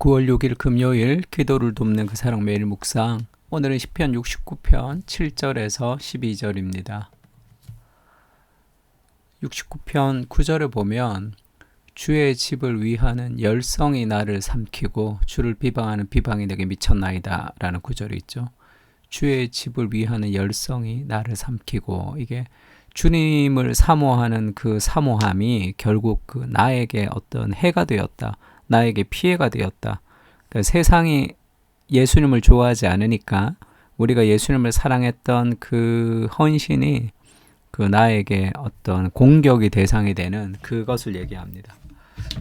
9월 6일 금요일 기도를 돕는 그 사랑 매일 묵상. 오늘은 시편 69편 7절에서 12절입니다. 69편 9절에 보면 주의 집을 위하는 열성이 나를 삼키고 주를 비방하는 비방이 내게 미쳤나이다 라는 구절이 있죠. 주의 집을 위하는 열성이 나를 삼키고, 이게 주님을 사모하는 그 사모함이 결국 그 나에게 어떤 해가 되었다, 나에게 피해가 되었다. 그러니까 세상이 예수님을 좋아하지 않으니까 우리가 예수님을 사랑했던 그 헌신이 그 나에게 어떤 공격의 대상이 되는 그것을 얘기합니다.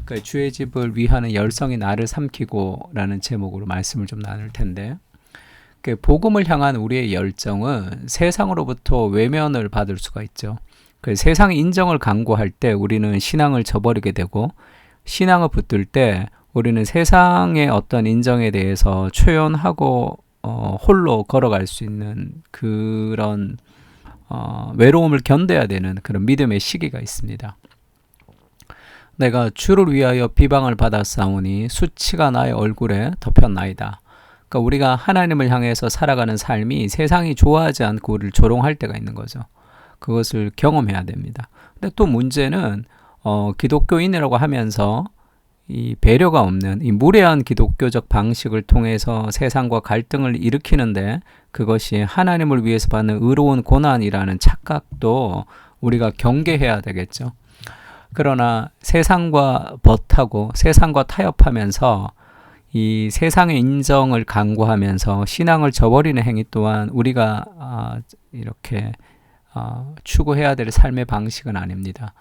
그러니까 주의 집을 위하는 열성이 나를 삼키고 라는 제목으로 말씀을 좀 나눌 텐데, 복음을 향한 우리의 열정은 세상으로부터 외면을 받을 수가 있죠. 세상의 인정을 강구할 때 우리는 신앙을 저버리게 되고, 신앙을 붙들 때 우리는 세상의 어떤 인정에 대해서 초연하고 홀로 걸어갈 수 있는 그런 외로움을 견뎌야 되는 그런 믿음의 시기가 있습니다. 내가 주를 위하여 비방을 받았사오니 수치가 나의 얼굴에 덮였나이다. 그러니까 우리가 하나님을 향해서 살아가는 삶이 세상이 좋아하지 않고 우리를 조롱할 때가 있는 거죠. 그것을 경험해야 됩니다. 근데 또 문제는 기독교인이라고 하면서 이 배려가 없는 이 무례한 기독교적 방식을 통해서 세상과 갈등을 일으키는데, 그것이 하나님을 위해서 받는 의로운 고난이라는 착각도 우리가 경계해야 되겠죠. 그러나 세상과 벗하고 세상과 타협하면서 이 세상의 인정을 강구하면서 신앙을 저버리는 행위 또한 우리가 이렇게 추구해야 될 삶의 방식은 아닙니다.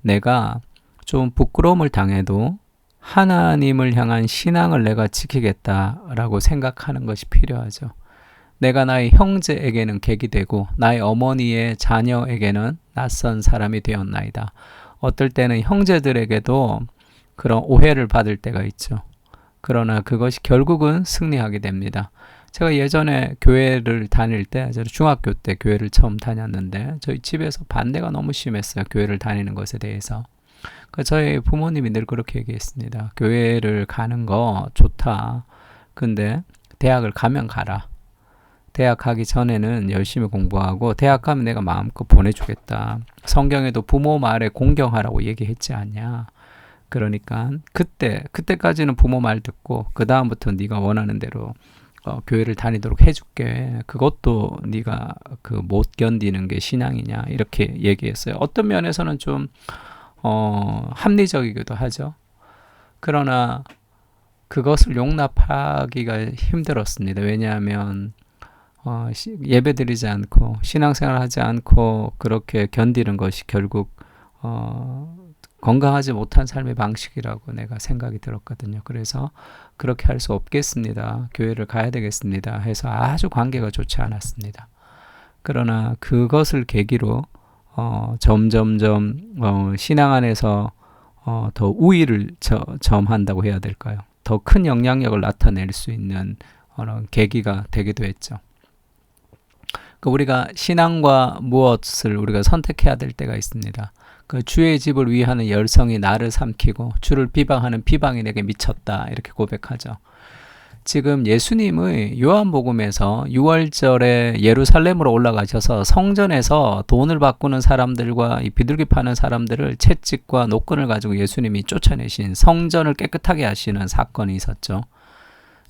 내가 좀 부끄러움을 당해도 하나님을 향한 신앙을 내가 지키겠다라고 생각하는 것이 필요하죠. 내가 나의 형제에게는 객이 되고 나의 어머니의 자녀에게는 낯선 사람이 되었나이다. 어떨 때는 형제들에게도 그런 오해를 받을 때가 있죠. 그러나 그것이 결국은 승리하게 됩니다. 제가 예전에 교회를 다닐 때, 저는 중학교 때 교회를 처음 다녔는데 저희 집에서 반대가 너무 심했어요. 교회를 다니는 것에 대해서. 저희 부모님이 늘 그렇게 얘기했습니다. 교회를 가는 거 좋다. 근데 대학을 가면 가라. 대학 가기 전에는 열심히 공부하고 대학 가면 내가 마음껏 보내주겠다. 성경에도 부모 말에 공경하라고 얘기했지 않냐. 그러니까 그때까지는 부모 말 듣고 그 다음부터 네가 원하는 대로 교회를 다니도록 해줄게. 그것도 네가 못 견디는 게 신앙이냐, 이렇게 얘기했어요. 어떤 면에서는 좀 합리적이기도 하죠. 그러나 그것을 용납하기가 힘들었습니다. 왜냐하면 예배드리지 않고 신앙생활 하지 않고 그렇게 견디는 것이 결국 건강하지 못한 삶의 방식이라고 내가 생각이 들었거든요. 그래서 그렇게 할 수 없겠습니다. 교회를 가야 되겠습니다. 해서 아주 관계가 좋지 않았습니다. 그러나 그것을 계기로 점점점 신앙 안에서 더 우위를 점한다고 해야 될까요? 더 큰 영향력을 나타낼 수 있는 계기가 되기도 했죠. 우리가 신앙과 무엇을 우리가 선택해야 될 때가 있습니다. 주의 집을 위하는 열성이 나를 삼키고 주를 비방하는 비방이 내게 미쳤다, 이렇게 고백하죠. 지금 예수님의 요한복음에서 6월절에 예루살렘으로 올라가셔서 성전에서 돈을 바꾸는 사람들과 이 비둘기 파는 사람들을 채찍과 노끈을 가지고 예수님이 쫓아내신, 성전을 깨끗하게 하시는 사건이 있었죠.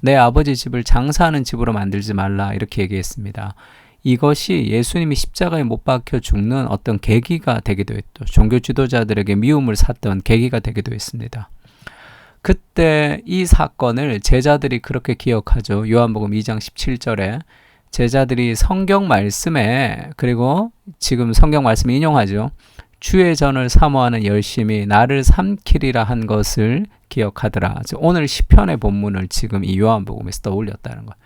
내 아버지 집을 장사하는 집으로 만들지 말라, 이렇게 얘기했습니다. 이것이 예수님이 십자가에 못 박혀 죽는 어떤 계기가 되기도 했죠. 종교 지도자들에게 미움을 샀던 계기가 되기도 했습니다. 그때 이 사건을 제자들이 그렇게 기억하죠. 요한복음 2장 17절에 제자들이 성경 말씀에, 그리고 지금 성경 말씀 인용하죠. 주의 전을 사모하는 열심이 나를 삼키리라 한 것을 기억하더라. 오늘 시편의 본문을 지금 이 요한복음에서 떠올렸다는 거예요.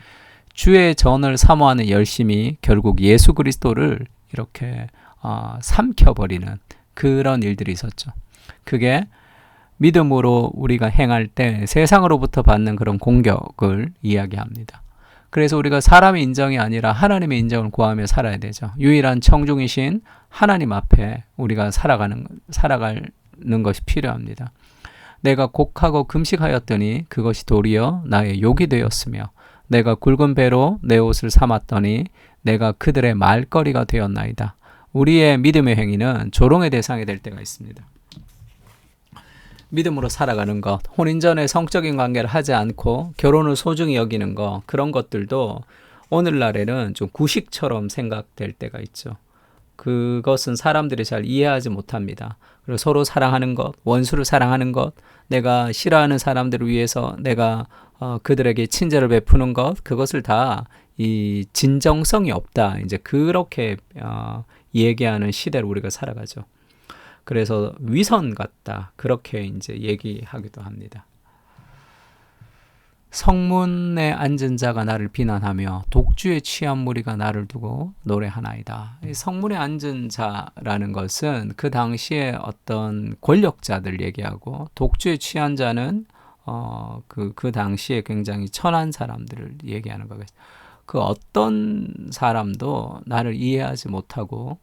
주의 전을 사모하는 열심이 결국 예수 그리스도를 이렇게 삼켜버리는 그런 일들이 있었죠. 그게 믿음으로 우리가 행할 때 세상으로부터 받는 그런 공격을 이야기합니다. 그래서 우리가 사람의 인정이 아니라 하나님의 인정을 구하며 살아야 되죠. 유일한 청중이신 하나님 앞에 우리가 살아가는 것이 필요합니다. 내가 곡하고 금식하였더니 그것이 도리어 나의 욕이 되었으며 내가 굵은 배로 내 옷을 삼았더니 내가 그들의 말거리가 되었나이다. 우리의 믿음의 행위는 조롱의 대상이 될 때가 있습니다. 믿음으로 살아가는 것, 혼인 전에 성적인 관계를 하지 않고 결혼을 소중히 여기는 것, 그런 것들도 오늘날에는 좀 구식처럼 생각될 때가 있죠. 그것은 사람들이 잘 이해하지 못합니다. 그리고 서로 사랑하는 것, 원수를 사랑하는 것, 내가 싫어하는 사람들을 위해서 내가 그들에게 친절을 베푸는 것, 그것을 다 이 진정성이 없다. 이제 그렇게 얘기하는 시대를 우리가 살아가죠. 그래서 위선 같다. 그렇게 이제 얘기하기도 합니다. 성문에 앉은 자가 나를 비난하며 독주에 취한 무리가 나를 두고 노래하나이다. 이 성문에 앉은 자라는 것은 그 당시에 어떤 권력자들 얘기하고, 독주에 취한 자는 그 당시에 굉장히 천한 사람들을 얘기하는 거겠죠. 그 어떤 사람도 나를 이해하지 못하고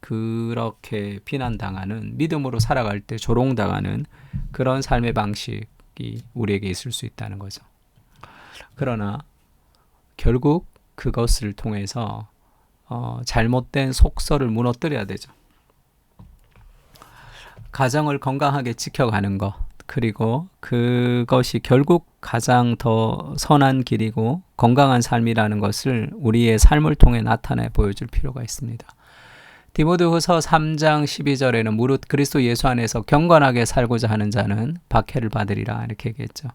그렇게 비난당하는, 믿음으로 살아갈 때 조롱당하는 그런 삶의 방식이 우리에게 있을 수 있다는 거죠. 그러나 결국 그것을 통해서 잘못된 속설을 무너뜨려야 되죠. 가정을 건강하게 지켜가는 것, 그리고 그것이 결국 가장 더 선한 길이고 건강한 삶이라는 것을 우리의 삶을 통해 나타내 보여줄 필요가 있습니다. 디모데후서 3장 12절에는 무릇 그리스도 예수 안에서 경건하게 살고자 하는 자는 박해를 받으리라, 이렇게 얘기했죠.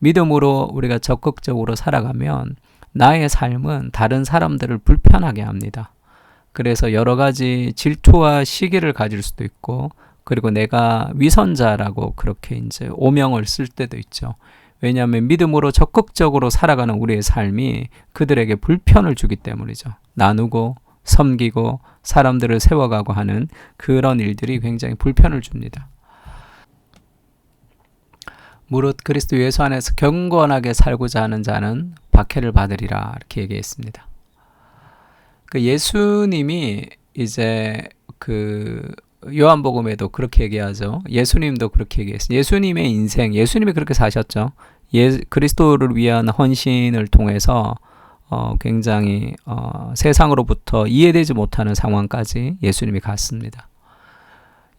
믿음으로 우리가 적극적으로 살아가면 나의 삶은 다른 사람들을 불편하게 합니다. 그래서 여러 가지 질투와 시기를 가질 수도 있고, 그리고 내가 위선자라고 그렇게 이제 오명을 쓸 때도 있죠. 왜냐하면 믿음으로 적극적으로 살아가는 우리의 삶이 그들에게 불편을 주기 때문이죠. 나누고 섬기고 사람들을 세워가고 하는 그런 일들이 굉장히 불편을 줍니다. 무릇 그리스도 예수 안에서 경건하게 살고자 하는 자는 박해를 받으리라, 이렇게 얘기했습니다. 그 예수님이 이제 요한복음에도 그렇게 얘기하죠. 예수님도 그렇게 얘기했어요. 예수님의 인생, 예수님이 그렇게 사셨죠. 그리스도를 위한 헌신을 통해서 굉장히 세상으로부터 이해되지 못하는 상황까지 예수님이 갔습니다.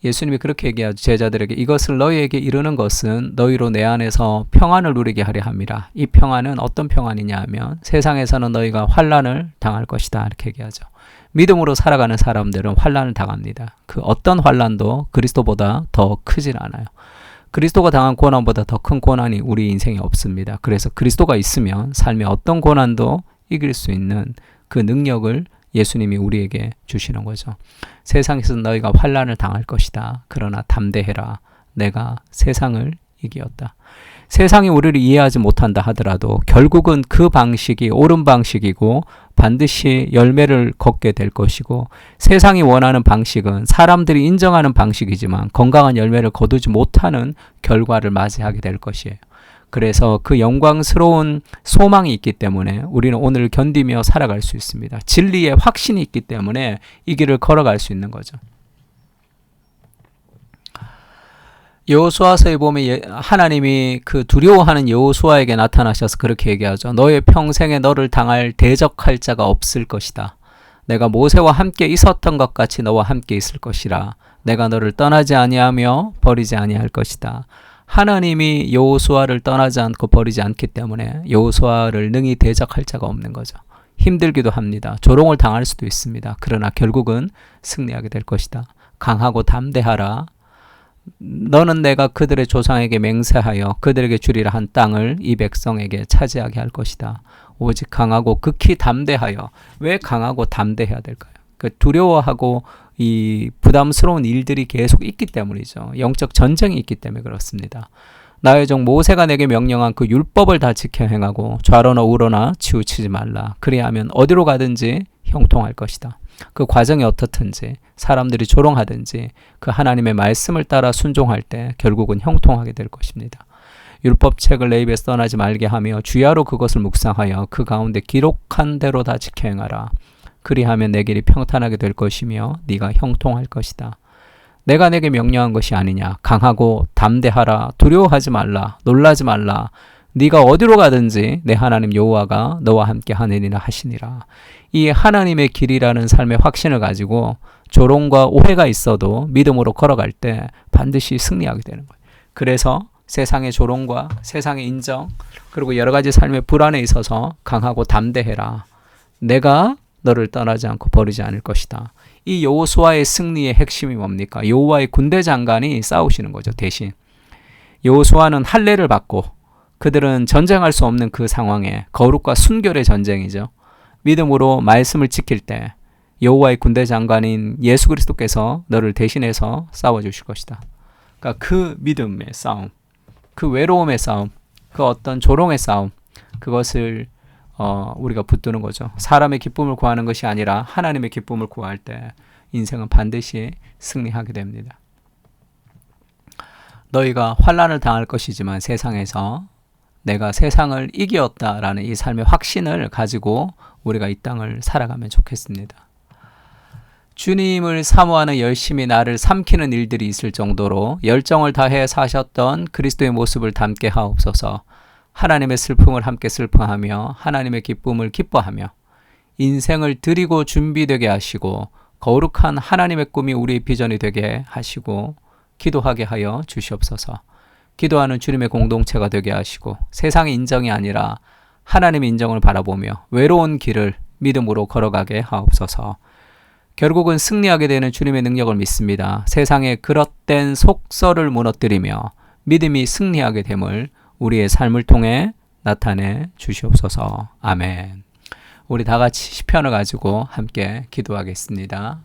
예수님이 그렇게 얘기하죠. 제자들에게 이것을 너희에게 이르는 것은 너희로 내 안에서 평안을 누리게 하려 함이라. 이 평안은 어떤 평안이냐 하면 세상에서는 너희가 환난을 당할 것이다, 이렇게 얘기하죠. 믿음으로 살아가는 사람들은 환난을 당합니다. 그 어떤 환난도 그리스도보다 더 크진 않아요. 그리스도가 당한 고난보다 더 큰 고난이 우리 인생에 없습니다. 그래서 그리스도가 있으면 삶의 어떤 고난도 이길 수 있는 그 능력을 예수님이 우리에게 주시는 거죠. 세상에서 너희가 환난을 당할 것이다. 그러나 담대해라. 내가 세상을 이기었다. 세상이 우리를 이해하지 못한다 하더라도 결국은 그 방식이 옳은 방식이고 반드시 열매를 걷게 될 것이고, 세상이 원하는 방식은 사람들이 인정하는 방식이지만 건강한 열매를 거두지 못하는 결과를 맞이하게 될 것이에요. 그래서 그 영광스러운 소망이 있기 때문에 우리는 오늘 견디며 살아갈 수 있습니다. 진리의 확신이 있기 때문에 이 길을 걸어갈 수 있는 거죠. 여호수아서에 보면 하나님이 그 두려워하는 여호수아에게 나타나셔서 그렇게 얘기하죠. 너의 평생에 너를 당할 대적할 자가 없을 것이다. 내가 모세와 함께 있었던 것 같이 너와 함께 있을 것이라. 내가 너를 떠나지 아니하며 버리지 아니할 것이다. 하나님이 여호수아를 떠나지 않고 버리지 않기 때문에 여호수아를 능히 대적할 자가 없는 거죠. 힘들기도 합니다. 조롱을 당할 수도 있습니다. 그러나 결국은 승리하게 될 것이다. 강하고 담대하라. 너는 내가 그들의 조상에게 맹세하여 그들에게 주리라 한 땅을 이 백성에게 차지하게 할 것이다. 오직 강하고 극히 담대하여. 왜 강하고 담대해야 될까요? 그 두려워하고 이 부담스러운 일들이 계속 있기 때문이죠. 영적 전쟁이 있기 때문에 그렇습니다. 나의 종 모세가 내게 명령한 그 율법을 다 지켜 행하고 좌로나 우로나 치우치지 말라. 그리하면 어디로 가든지 형통할 것이다. 그 과정이 어떻든지 사람들이 조롱하든지 그 하나님의 말씀을 따라 순종할 때 결국은 형통하게 될 것입니다. 율법책을 내 입에서 떠나지 말게 하며 주야로 그것을 묵상하여 그 가운데 기록한 대로 다 지켜 행하라. 그리하면 내 길이 평탄하게 될 것이며 네가 형통할 것이다. 내가 내게 명령한 것이 아니냐. 강하고 담대하라. 두려워하지 말라. 놀라지 말라. 네가 어디로 가든지 내 하나님 여호와가 너와 함께 하느니라 하시니라. 이 하나님의 길이라는 삶의 확신을 가지고 조롱과 오해가 있어도 믿음으로 걸어갈 때 반드시 승리하게 되는 거예요. 그래서 세상의 조롱과 세상의 인정 그리고 여러 가지 삶의 불안에 있어서 강하고 담대해라. 내가 너를 떠나지 않고 버리지 않을 것이다. 이 여호수아의 승리의 핵심이 뭡니까? 여호와의 군대 장관이 싸우시는 거죠. 대신 여호수아는 할례를 받고 그들은 전쟁할 수 없는 그 상황에 거룩과 순결의 전쟁이죠. 믿음으로 말씀을 지킬 때 여호와의 군대 장관인 예수 그리스도께서 너를 대신해서 싸워주실 것이다. 그러니까 그 믿음의 싸움, 그 외로움의 싸움, 그 어떤 조롱의 싸움, 그것을 우리가 붙드는 거죠. 사람의 기쁨을 구하는 것이 아니라 하나님의 기쁨을 구할 때 인생은 반드시 승리하게 됩니다. 너희가 환난을 당할 것이지만 세상에서 내가 세상을 이겼다라는 이 삶의 확신을 가지고 우리가 이 땅을 살아가면 좋겠습니다. 주님을 사모하는 열심히 나를 삼키는 일들이 있을 정도로 열정을 다해 사셨던 그리스도의 모습을 담게 하옵소서. 하나님의 슬픔을 함께 슬퍼하며 하나님의 기쁨을 기뻐하며 인생을 드리고 준비되게 하시고 거룩한 하나님의 꿈이 우리의 비전이 되게 하시고 기도하게 하여 주시옵소서. 기도하는 주님의 공동체가 되게 하시고 세상의 인정이 아니라 하나님의 인정을 바라보며 외로운 길을 믿음으로 걸어가게 하옵소서. 결국은 승리하게 되는 주님의 능력을 믿습니다. 세상의 그릇된 속설을 무너뜨리며 믿음이 승리하게 됨을 우리의 삶을 통해 나타내 주시옵소서. 아멘. 우리 다 같이 시편을 가지고 함께 기도하겠습니다.